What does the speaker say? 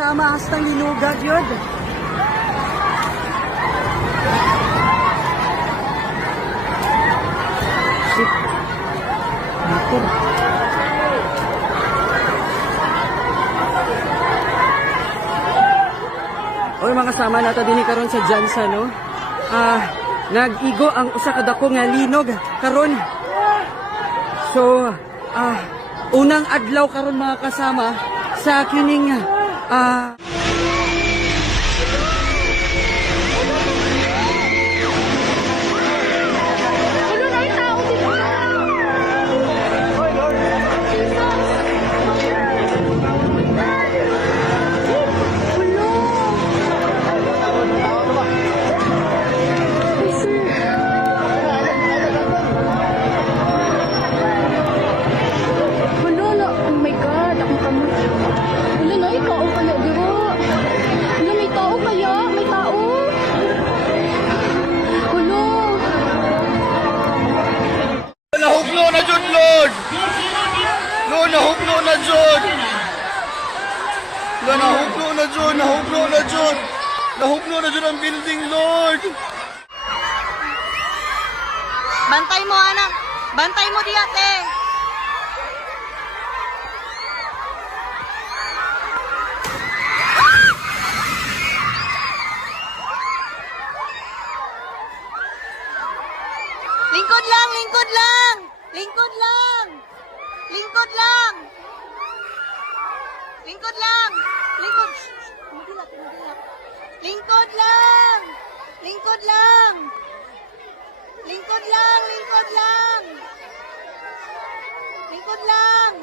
kasama hasta linugad yun. Shit. Motor. Oy mga kasama nato dinhi karon sa Jansa no. Nag-igo ang usa ka dako nga linog karon. So unang adlaw karon mga kasama sa kining nahugno na jud Lord. Lord, nahugno na jud. Nahugno na jud, nahugno na jud. Nahugno na jud ang building, Lord. Bantay mo anak. Bantay mo di ate. Lingkod lang, lingkod lang. Lingkod lang. Lingkod lang. Lingkod lang. Lingkod. Mugilak, mugilak. Lingkod lang. Lingkod lang. Lingkod lang, lingkod lang. Lingkod lang.